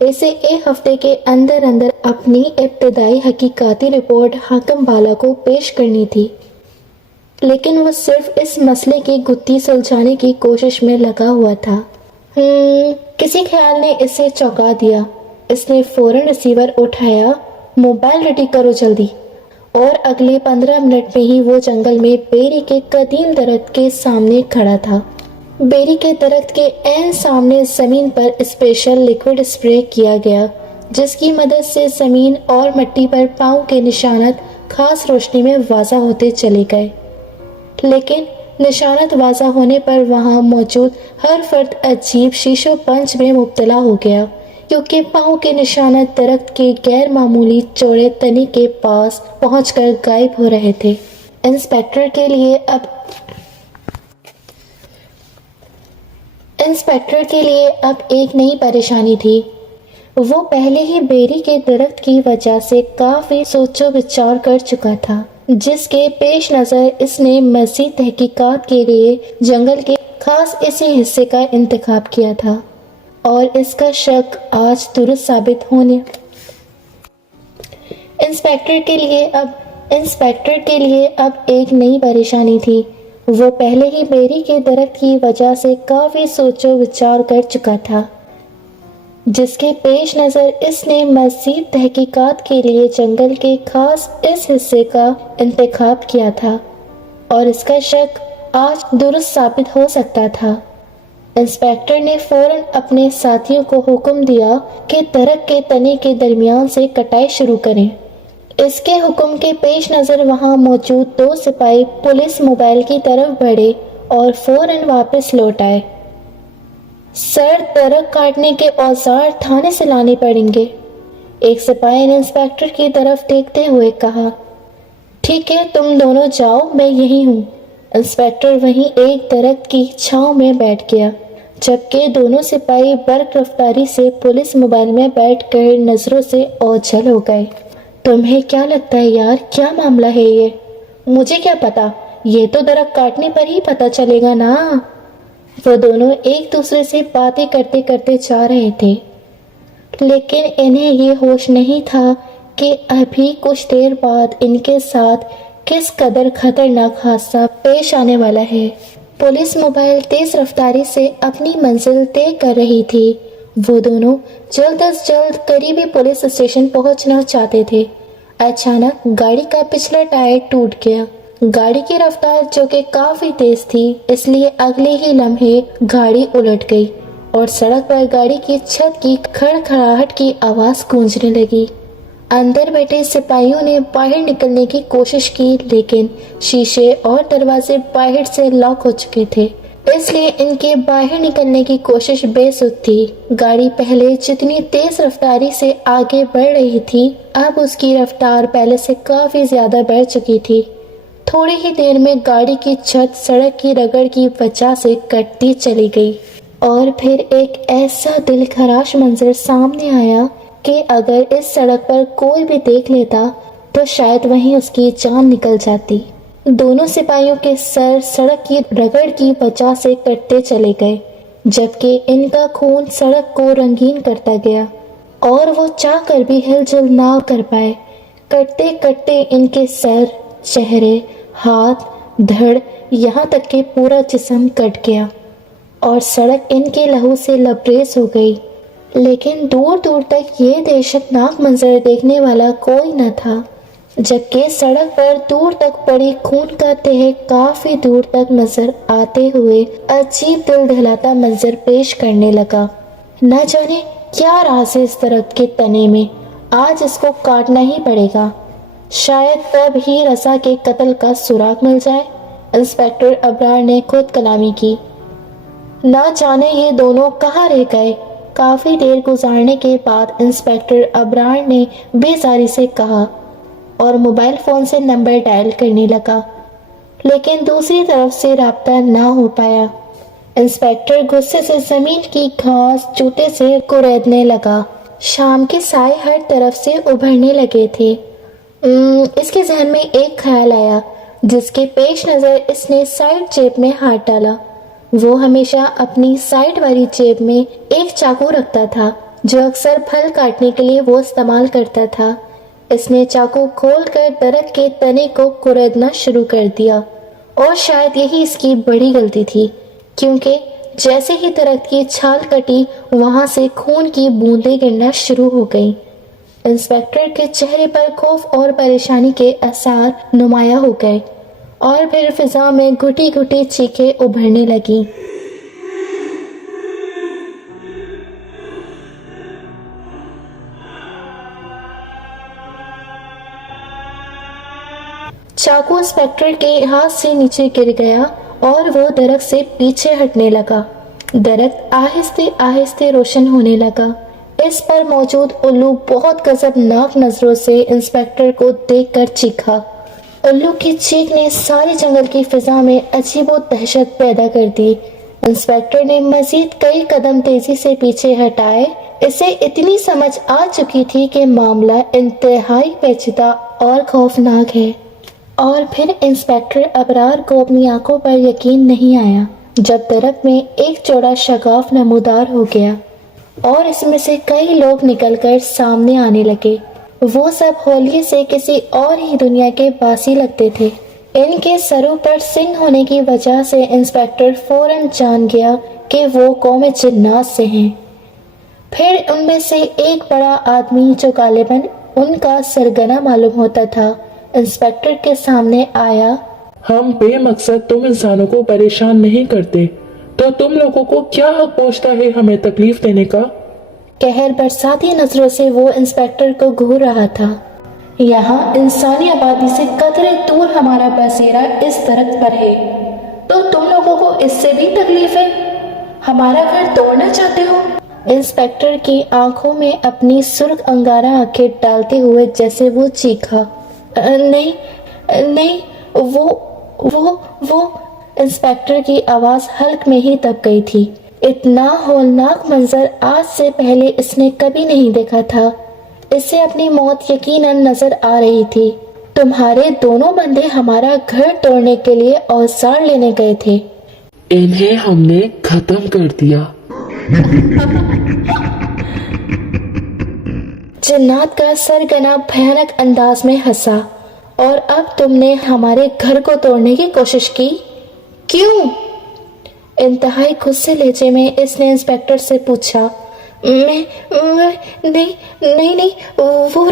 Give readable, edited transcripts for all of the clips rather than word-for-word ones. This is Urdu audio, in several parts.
اسے ایک ہفتے کے اندر اندر اپنی ابتدائی حقیقاتی رپورٹ حاکم بالا کو پیش کرنی تھی، لیکن وہ صرف اس مسئلے کی گتھی سلجھانے کی کوشش میں لگا ہوا تھا۔ کسی خیال نے اسے چونکا دیا۔ اس نے فوراً ریسیور اٹھایا۔ موبائل ریڈی کرو جلدی۔ اور اگلے 15 منٹ میں ہی وہ جنگل میں بیری کے قدیم درخت کے سامنے کھڑا تھا۔ بیری کے درخت کے عین سامنے زمین پر اسپیشل لیکوڈ اسپرے کیا گیا، جس کی مدد سے زمین اور مٹی پر پاؤں کے نشانات خاص روشنی میں واضح ہوتے چلے گئے۔ لیکن نشانات واضح ہونے پر وہاں موجود ہر فرد عجیب شیشو پنچ میں مبتلا ہو گیا، کیونکہ پاؤں کے نشانات درخت کے غیر معمولی چوڑے تنے کے پاس پہنچ کر غائب ہو رہے تھے۔ انسپکٹر کے لیے اب ایک نئی پریشانی تھی۔ وہ پہلے ہی بیری کے درخت کی وجہ سے کافی سوچ و بچار کر چکا تھا، جس کے پیش نظر اس نے مزید تحقیقات کے لیے جنگل کے خاص اسی حصے کا انتخاب کیا تھا، اور اس کا شک آج درست ثابت ہونے۔ انسپکٹر کے لیے اب ایک نئی پریشانی تھی۔ وہ پہلے ہی بیری کے درخت کی وجہ سے کافی سوچ و بچار کر چکا تھا، جس کے پیش نظر اس نے مزید تحقیقات کے لیے جنگل کے خاص اس حصے کا انتخاب کیا تھا، اور اس کا شک آج درست ثابت ہو سکتا تھا۔ انسپکٹر نے فوراً اپنے ساتھیوں کو حکم دیا کہ درخت کے تنے کے درمیان سے کٹائی شروع کریں۔ اس کے حکم کے پیش نظر وہاں موجود 2 سپاہی پولیس موبائل کی طرف بڑھے اور فوراً واپس لوٹ آئے۔ سر، درخت کاٹنے کے اوزار تھانے سے لانے پڑیں گے، ایک سپاہی نے انسپکٹر کی طرف دیکھتے ہوئے کہا۔ ٹھیک ہے، تم دونوں جاؤ، میں یہی ہوں۔ انسپکٹر وہیں ایک درخت کی چھاؤں میں بیٹھ گیا، جبکہ دونوں سپاہی برق رفتاری سے پولیس موبائل میں بیٹھ کر نظروں سے اوجھل ہو گئے۔ تمہیں کیا لگتا ہے یار، کیا معاملہ ہے یہ؟ مجھے کیا پتا، یہ تو درخت کاٹنے پر ہی پتا چلے گا نا۔ وہ دونوں ایک دوسرے سے باتیں کرتے کرتے جا رہے تھے، لیکن انہیں یہ ہوش نہیں تھا کہ ابھی کچھ دیر بعد ان کے ساتھ کس قدر خطرناک حادثہ پیش آنے والا ہے۔ پولیس موبائل تیز رفتاری سے اپنی منزل طے کر رہی تھی۔ وہ دونوں جلد از جلد قریبی پولیس اسٹیشن پہنچنا چاہتے تھے۔ اچانک گاڑی کا پچھلا ٹائر ٹوٹ گیا۔ گاڑی کی رفتار جو کہ کافی تیز تھی، اس لیے اگلے ہی لمحے گاڑی الٹ گئی اور سڑک پر گاڑی کی چھت کی کھڑکھڑاہٹ کی آواز گونجنے لگی۔ اندر بیٹھے سپاہیوں نے باہر نکلنے کی کوشش کی، لیکن شیشے اور دروازے باہر سے لاک ہو چکے تھے، اس لیے ان کے باہر نکلنے کی کوشش بے سود تھی۔ گاڑی پہلے جتنی تیز رفتاری سے آگے بڑھ رہی تھی، اب اس کی رفتار پہلے سے کافی زیادہ بڑھ چکی تھی۔ تھوڑی ہی دیر میں گاڑی کی چھت سڑک کی رگڑ کی وجہ سے کٹتی چلی گئی، اور پھر ایک ایسا دل خراش منظر سامنے آیا کہ اگر اس سڑک پر کوئی بھی دیکھ لیتا تو شاید وہیں اس کی جان نکل جاتی۔ دونوں سپاہیوں کے سر سڑک کی رگڑ کی وجہ سے کٹتے چلے گئے، جبکہ ان کا خون سڑک کو رنگین کرتا گیا، اور وہ چاہ کر بھی ہل جل نہ کر پائے۔ کٹتے کٹتے ان کے سر، چہرے، ہاتھ، دھڑ، یہاں تک کہ پورا جسم کٹ گیا، اور سڑک ان کے لہو سے لبریز ہو گئی۔ لیکن دور دور تک یہ دہشتناک منظر دیکھنے والا کوئی نہ تھا، جبکہ سڑک پر دور تک پڑی خون کا تہہ کافی دور تک نظر آتے ہوئے عجیب دل دہلاتا منظر پیش کرنے لگا۔ نہ جانے کیا راز ہے اس درخت کے تنے میں، آج اس کو کاٹنا ہی پڑے گا، شاید تب ہی رضا کے قتل کا سراغ مل جائے۔ انسپکٹر ابرار نے خود کلامی کی۔ نہ جانے یہ دونوں کہاں رہ گئے۔ کافی دیر گزارنے کے بعد انسپکٹر ابرار نے بیزاری سے کہا، اور موبائل فون سے نمبر ڈائل کرنے لگا، لیکن دوسری طرف سے رابطہ نہ ہو پایا۔ انسپکٹر غصے سے زمین کی گھاس جوتے سے کریدنے لگا۔ شام کے سائے ہر طرف سے ابھرنے لگے تھے۔ اس کے ذہن میں ایک خیال آیا، جس کے پیش نظر اس نے سائیڈ جیب میں ہاتھ ڈالا۔ وہ ہمیشہ اپنی سائیڈ والی جیب میں ایک چاقو رکھتا تھا، جو اکثر پھل کاٹنے کے لیے وہ استعمال کرتا تھا۔ اس نے چاقو کھول کر درخت کے تنے کو کریدنا شروع کر دیا، اور شاید یہی اس کی بڑی غلطی تھی، کیونکہ جیسے ہی درخت کی چھال کٹی وہاں سے خون کی بوندیں گرنا شروع ہو گئیں۔ انسپکٹر کے چہرے پر خوف اور پریشانی کے آثار نمایاں ہو گئے، اور پھر فضا میں گھٹی گھٹی چیخیں ابھرنے لگیں۔ چاقو انسپکٹر کے ہاتھ سے نیچے گر گیا اور وہ درخت سے پیچھے ہٹنے لگا۔ درخت آہستہ آہستہ روشن ہونے لگا۔ اس پر موجود الو بہت غضبناک نظروں سے انسپکٹر کو دیکھ کر چیخا۔ الو کی چیخ نے سارے جنگل کی فضا میں عجیب و دہشت پیدا کر دی۔ انسپکٹر نے مزید کئی قدم تیزی سے پیچھے ہٹائے۔ اسے اتنی سمجھ آ چکی تھی کہ معاملہ انتہائی پیچیدہ اور خوفناک ہے۔ اور پھر انسپکٹر ابرار کو اپنی آنکھوں پر یقین نہیں آیا جب درخت میں ایک چوڑا شگاف نمودار ہو گیا، اور اس میں سے کئی لوگ نکل کر سامنے آنے لگے۔ وہ سب ہولیے سے کسی اور ہی دنیا کے باسی لگتے تھے۔ ان کے سروں پر سنگ ہونے کی وجہ سے انسپکٹر فوراً جان گیا کہ وہ قوم جنات سے ہیں۔ پھر ان میں سے ایک بڑا آدمی جو غالباً ان کا سرگنا معلوم ہوتا تھا، انسپکٹر کے سامنے آیا۔ ہم بے مقصد تم انسانوں کو پریشان نہیں کرتے، تو تم لوگوں کو کیا حق پہنچتا ہے ہمیں تکلیف دینے کا؟ قہر برساتی نظروں سے وہ انسپکٹر کو گھور رہا تھا۔ یہاں انسانی آبادی سے قدرے دور ہمارا بسیرا اس درخت پر ہے، تو تم لوگوں کو اس سے بھی تکلیف ہے؟ ہمارا گھر توڑنا چاہتے ہو؟ انسپکٹر کی آنکھوں میں اپنی سرخ انگارہ آنکھیں ڈالتے ہوئے جیسے وہ چیخا، نہیں، وہ انسپکٹر کی آواز حلق میں ہی دب گئی تھی۔ اتنا ہولناک منظر آج سے پہلے اس نے کبھی نہیں دیکھا تھا۔ اسے اپنی موت یقیناً نظر آ رہی تھی۔ تمہارے دونوں بندے ہمارا گھر توڑنے کے لیے اوزار لینے گئے تھے۔ انہیں ہم نے ختم کر دیا۔ جنات کا سرگنا بھیانک انداز میں ہنسا۔ اور اب تم نے ہمارے گھر کو توڑنے کی کوشش کی؟ کیوں؟ انتہائی غصے لہجے میں اس نے انسپکٹر سے پوچھا۔ نہیں، وہ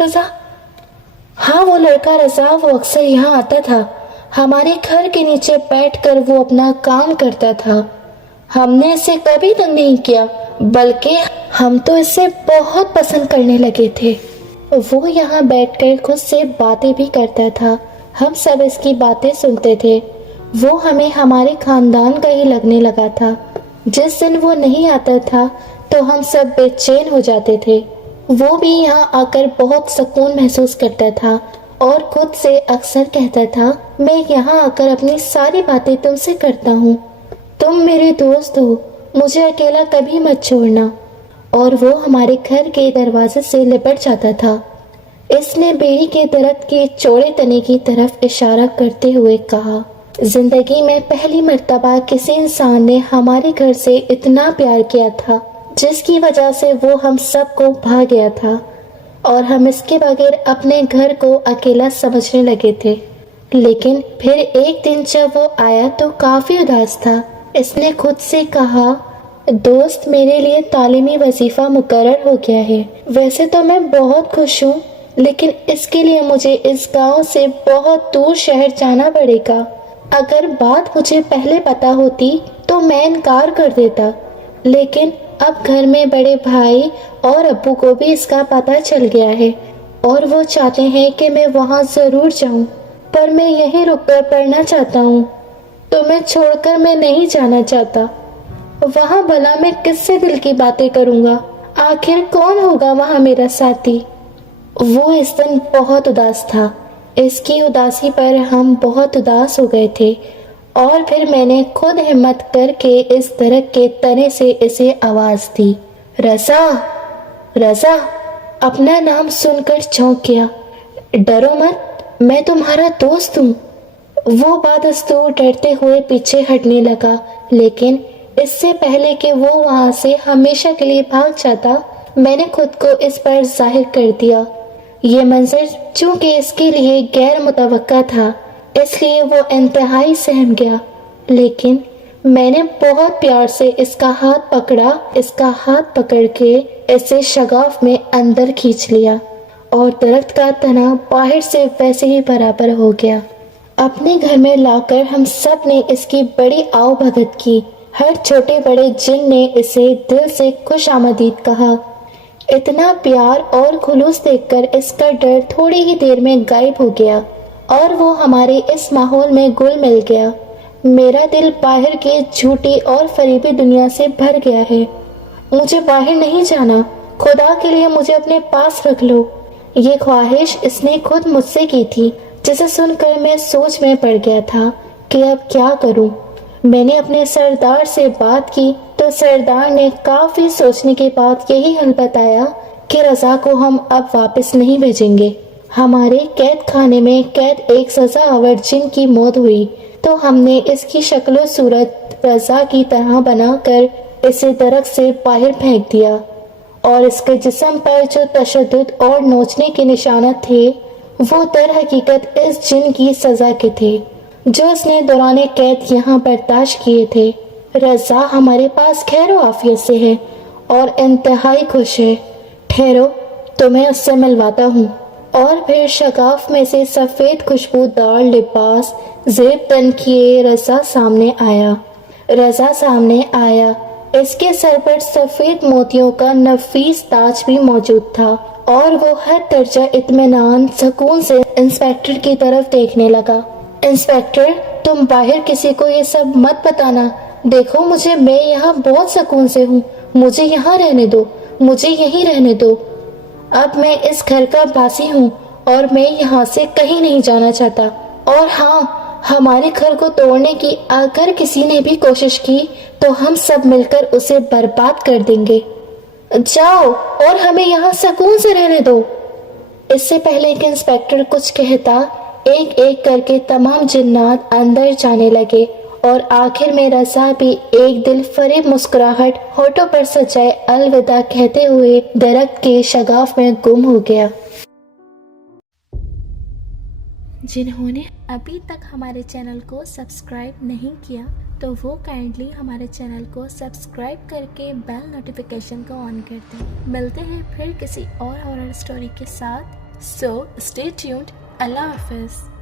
رضا۔ ہاں، وہ لڑکا رضا، وہ اکثر یہاں آتا تھا۔ ہمارے گھر کے نیچے بیٹھ کر وہ اپنا کام کرتا تھا۔ ہم نے اسے کبھی تنگ نہیں کیا، بلکہ ہم تو اسے بہت پسند کرنے لگے تھے۔ وہ یہاں بیٹھ کر خود سے باتیں بھی کرتا تھا۔ ہم سب اس کی باتیں سنتے تھے۔ وہ ہمیں ہمارے خاندان کا ہی لگنے لگا تھا۔ جس دن وہ نہیں آتا تھا تو ہم سب بے چین ہو جاتے تھے۔ وہ بھی یہاں آ کر بہت سکون محسوس کرتا تھا اور خود سے اکثر کہتا تھا، میں یہاں آ کر اپنی ساری باتیں تم سے کرتا ہوں، تم میرے دوست ہو، مجھے اکیلا کبھی مت چھوڑنا۔ اور وہ ہمارے گھر کے دروازے سے لپٹ جاتا تھا۔ اس نے بیری کے درخت کے چوڑے تنے کی طرف اشارہ کرتے ہوئے کہا، زندگی میں پہلی مرتبہ کسی انسان نے ہمارے گھر سے اتنا پیار کیا تھا، جس کی وجہ سے وہ ہم سب کو بھا گیا تھا، اور ہم اس کے بغیر اپنے گھر کو اکیلا سمجھنے لگے تھے۔ لیکن پھر ایک دن جب وہ آیا تو کافی اداس تھا۔ اس نے خود سے کہا، دوست، میرے لیے تعلیمی وظیفہ مقرر ہو گیا ہے۔ ویسے تو میں بہت خوش ہوں، لیکن اس کے لیے مجھے اس گاؤں سے بہت دور شہر جانا پڑے گا۔ اگر بات مجھے پہلے پتا ہوتی تو میں انکار کر دیتا، لیکن اب گھر میں بڑے بھائی اور ابو کو بھی اس کا پتہ چل گیا ہے، اور وہ چاہتے ہیں کہ میں وہاں ضرور جاؤں، پر میں یہیں رک کر پڑھنا چاہتا ہوں۔ تمہیں چھوڑ کر میں نہیں جانا چاہتا۔ وہاں بھلا میں کس سے دل کی باتیں کروں گا؟ آخر کون ہوگا وہاں میرا ساتھی؟ وہ اس دن بہت اداس تھا۔ اس کی اداسی پر ہم بہت اداس ہو گئے تھے، اور پھر میں نے خود ہمت کر کے اس درخت کے تنے سے اسے آواز دی، رضا، رضا۔ اپنا نام سن کر چونک گیا۔ ڈرو مت، میں تمہارا دوست ہوں۔ وہ بادستور ڈرتے ہوئے پیچھے ہٹنے لگا، لیکن اس سے پہلے کہ وہ وہاں سے ہمیشہ کے لیے بھاگ جاتا، میں نے خود کو اس پر ظاہر کر دیا۔ یہ منظر چونکہ اس کے لیے غیر متوقع تھا، اس لیے وہ انتہائی سہم گیا، لیکن میں نے بہت پیار سے اس کا ہاتھ پکڑ کے اسے شگاف میں اندر کھینچ لیا اور درخت کا تنا باہر سے ویسے ہی برابر ہو گیا۔ اپنے گھر میں لا کر ہم سب نے اس کی بڑی آؤ بھگت کی۔ ہر چھوٹے بڑے جن نے اسے دل سے خوش آمدید کہا۔ اتنا پیار اور خلوص دیکھ کر اس کا ڈر تھوڑی ہی دیر میں غائب ہو گیا اور وہ ہمارے اس ماحول میں گل مل گیا۔ میرا دل باہر کی جھوٹی اور فریبی دنیا سے بھر گیا ہے۔ مجھے باہر نہیں جانا، خدا کے لیے مجھے اپنے پاس رکھ لو۔ یہ خواہش اس نے خود مجھ سے کی تھی، جسے سن کر میں سوچ میں پڑ گیا تھا کہ اب کیا کروں۔ میں نے اپنے سردار سے بات کی تو سردار نے کافی سوچنے کے بعد یہی حل بتایا کہ رضا کو ہم اب واپس نہیں بھیجیں گے۔ ہمارے قید خانے میں قید ایک سزا آور جن کی موت ہوئی تو ہم نے اس کی شکل و صورت رضا کی طرح بنا کر اسے درخت سے باہر پھینک دیا، اور اس کے جسم پر جو تشدد اور نوچنے کے نشانات تھے وہ در حقیقت اس جن کی سزا کے تھے جو اس نے دوران قید یہاں برداشت کیے تھے۔ رضا ہمارے پاس خیر و عافیت سے ہے اور انتہائی خوش ہے۔ ٹھہرو، تمہیں اس سے ملواتا ہوں۔ اور پھر شگاف میں سے سفید خوشبودار لباس زیب تن کیے رضا سامنے آیا۔ اس کے سر پر سفید موتیوں کا نفیس تاج بھی موجود تھا اور وہ ہر درجہ اطمینان سکون سے انسپیکٹر کی طرف دیکھنے لگا۔ انسپیکٹر، تم باہر کسی کو یہ سب مت بتانا۔ دیکھو میں یہاں بہت سکون سے ہوں، مجھے یہاں رہنے دو، مجھے یہیں رہنے دو۔ اب میں اس گھر کا باسی ہوں اور میں یہاں سے کہیں نہیں جانا چاہتا۔ اور ہاں، ہمارے گھر کو توڑنے کی اگر کسی نے بھی کوشش کی تو ہم سب مل کر اسے برباد کر دیں گے۔ جاؤ اور ہمیں یہاں سکون سے رہنے دو۔ اس سے پہلے کہ انسپیکٹر کچھ کہتا، ایک ایک کر کے تمام جنات اندر جانے لگے اور آخر میں رضا بھی ایک دل فریب مسکراہٹ ہونٹوں پر سجائے الوداع کہتے ہوئے درخت کے شگاف میں گم ہو گیا۔ جنہوں نے ابھی تک ہمارے چینل کو سبسکرائب نہیں کیا تو وہ کائنڈلی ہمارے چینل کو سبسکرائب کر کے بیل نوٹیفیکیشن کو آن کر دیں۔ ملتے ہیں پھر کسی اور ہارر اسٹوری کے ساتھ۔ So stay tuned. اللہ حافظ۔